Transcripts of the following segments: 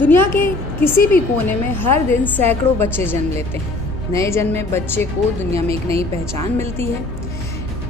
दुनिया के किसी भी कोने में हर दिन सैकड़ों बच्चे जन्म लेते हैं। नए जन्मे बच्चे को दुनिया में एक नई पहचान मिलती है।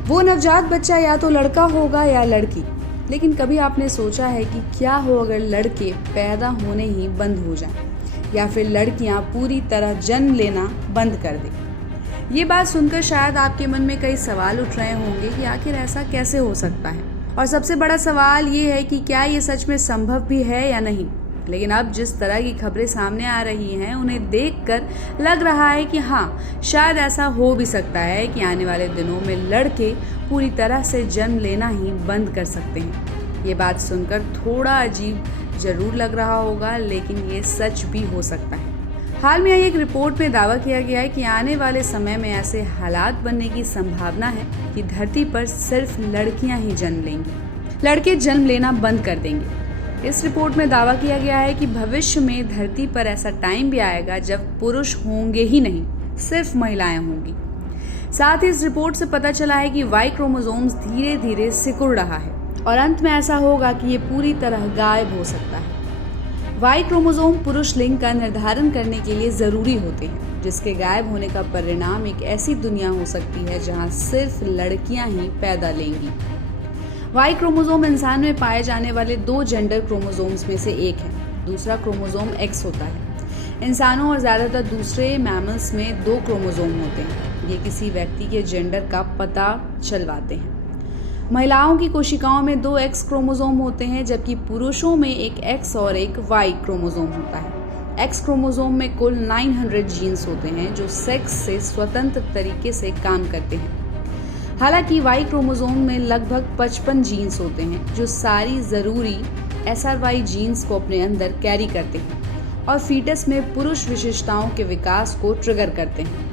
वो नवजात बच्चा या तो लड़का होगा या लड़की। लेकिन कभी आपने सोचा है कि क्या हो अगर लड़के पैदा होने ही बंद हो जाएं या फिर लड़कियां पूरी तरह जन्म लेना बंद कर दें? ये बात सुनकर शायद आपके मन में कई सवाल उठ रहे होंगे कि आखिर ऐसा कैसे हो सकता है, और सबसे बड़ा सवाल ये है कि क्या ये सच में संभव भी है या नहीं। लेकिन अब जिस तरह की खबरें सामने आ रही हैं, उन्हें देखकर लग रहा है कि हाँ, शायद ऐसा हो भी सकता है कि आने वाले दिनों में लड़के पूरी तरह से जन्म लेना ही बंद कर सकते हैं। ये बात सुनकर थोड़ा अजीब जरूर लग रहा होगा, लेकिन ये सच भी हो सकता है। हाल में आई एक रिपोर्ट में दावा किया गया है कि आने वाले समय में ऐसे हालात बनने की संभावना है कि धरती पर सिर्फ लड़कियां ही जन्म लेंगी, लड़के जन्म लेना बंद कर देंगे। इस रिपोर्ट में दावा किया गया है कि भविष्य में धरती पर ऐसा टाइम भी आएगा जब पुरुष होंगे ही नहीं, सिर्फ महिलाएं होंगी। साथ ही इस रिपोर्ट से पता चला है कि वाई क्रोमोसोम्स धीरे धीरे सिकुड़ रहा है और अंत में ऐसा होगा कि ये पूरी तरह गायब हो सकता है। वाई क्रोमोसोम पुरुष लिंग का निर्धारण करने के लिए जरूरी होते हैं, जिसके गायब होने का परिणाम एक ऐसी दुनिया हो सकती है जहां सिर्फ लड़कियां ही पैदा लेंगी। वाई क्रोमोसोम इंसान में पाए जाने वाले 2 जेंडर क्रोमोसोम्स में से एक है। दूसरा क्रोमोसोम एक्स होता है। इंसानों और ज्यादातर दूसरे मैमल्स में 2 क्रोमोसोम होते हैं। ये किसी व्यक्ति के जेंडर का पता चलवाते हैं। महिलाओं की कोशिकाओं में 2 एक्स क्रोमोसोम होते हैं, जबकि पुरुषों में एक एक्स और एक वाई क्रोमोसोम होता है। एक्स क्रोमोसोम में कुल 900 जीन्स होते हैं जो सेक्स से स्वतंत्र तरीके से काम करते हैं। हालांकि वाई क्रोमोसोम में लगभग 55 जीन्स होते हैं जो सारी जरूरी SRY जीन्स को अपने अंदर कैरी करते हैं और फीटस में पुरुष विशेषताओं के विकास को ट्रिगर करते हैं।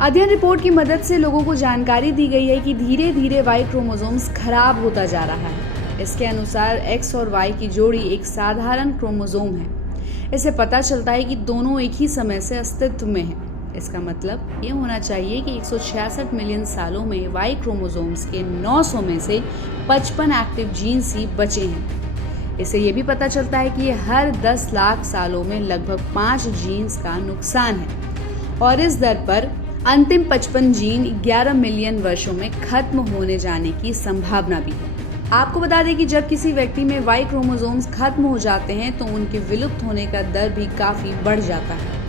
अध्ययन रिपोर्ट की मदद से लोगों को जानकारी दी गई है कि धीरे धीरे वाई क्रोमोसोम्स खराब होता जा रहा है। इसके अनुसार एक्स और वाई की जोड़ी एक साधारण क्रोमोसोम है। इससे पता चलता है कि दोनों एक ही समय से अस्तित्व में हैं। इसका मतलब ये होना चाहिए कि 166 मिलियन सालों में वाई क्रोमोसोम्स के 900 में से 55 एक्टिव जीन्स ही बचे हैं। इससे ये भी पता चलता है कि हर 10 लाख सालों में लगभग 5 जीन्स का नुकसान है और इस दर पर अंतिम 55 जीन 11 मिलियन वर्षों में खत्म होने जाने की संभावना भी है। आपको बता दें कि जब किसी व्यक्ति में वाई क्रोमोसोम्स खत्म हो जाते हैं तो उनके विलुप्त होने का दर भी काफी बढ़ जाता है।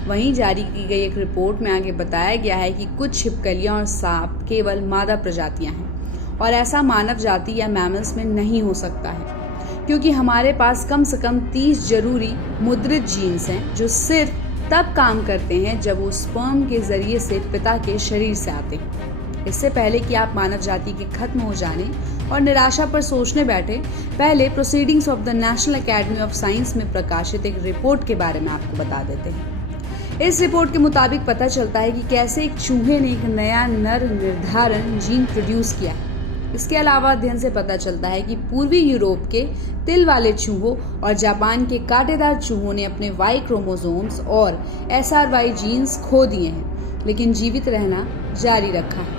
वहीं जारी की गई एक रिपोर्ट में आगे बताया गया है कि कुछ छिपकलियां और सांप केवल मादा प्रजातियां हैं और ऐसा मानव जाति या मैमल्स में नहीं हो सकता है, क्योंकि हमारे पास कम से कम 30 जरूरी मुद्रित जीन्स हैं जो सिर्फ तब काम करते हैं जब वो स्पर्म के जरिए से पिता के शरीर से आते हैं। इससे पहले कि आप मानव जाति के खत्म हो जाने और निराशा पर सोचने बैठे, पहले proceedings of the national academy of science में प्रकाशित एक रिपोर्ट के बारे में आपको बता देते हैं। इस रिपोर्ट के मुताबिक पता चलता है कि कैसे एक चूहे ने एक नया नर निर्धारण जीन प्रोड्यूस किया है। इसके अलावा अध्ययन से पता चलता है कि पूर्वी यूरोप के तिल वाले चूहों और जापान के कांटेदार चूहों ने अपने वाई क्रोमोसोम्स और SRY जीन्स खो दिए हैं, लेकिन जीवित रहना जारी रखा है।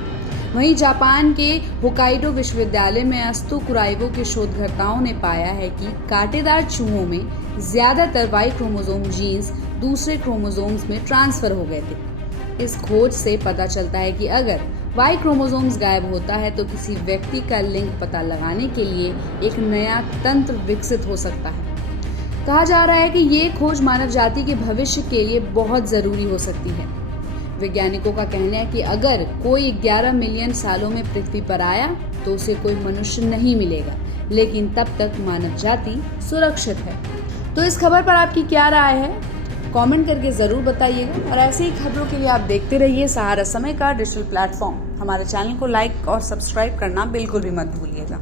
वहीं जापान के होकाइडो विश्वविद्यालय में अस्तु कुराइवो के शोधकर्ताओं ने पाया है कि कांटेदार चूहों में ज्यादातर वाई क्रोमोसोम जीन्स दूसरे क्रोमोसोम्स में ट्रांसफर हो गए थे। इस खोज से पता चलता है कि अगर वाई क्रोमोसोम्स गायब होता है तो किसी व्यक्ति का लिंग पता लगाने के लिए एक नया तंत्र विकसित हो सकता है। कहा जा रहा है कि ये खोज मानव जाति के भविष्य के लिए बहुत जरूरी हो सकती है। वैज्ञानिकों का कहना है कि अगर कोई 11 मिलियन सालों में पृथ्वी पर आया तो उसे कोई मनुष्य नहीं मिलेगा, लेकिन तब तक मानव जाति सुरक्षित है। तो इस खबर पर आपकी क्या राय है? कमेंट करके जरूर बताइएगा और ऐसे ही खबरों के लिए आप देखते रहिए सहारा समय का डिजिटल प्लेटफॉर्म। हमारे चैनल को लाइक और सब्सक्राइब करना बिल्कुल भी मत भूलिएगा।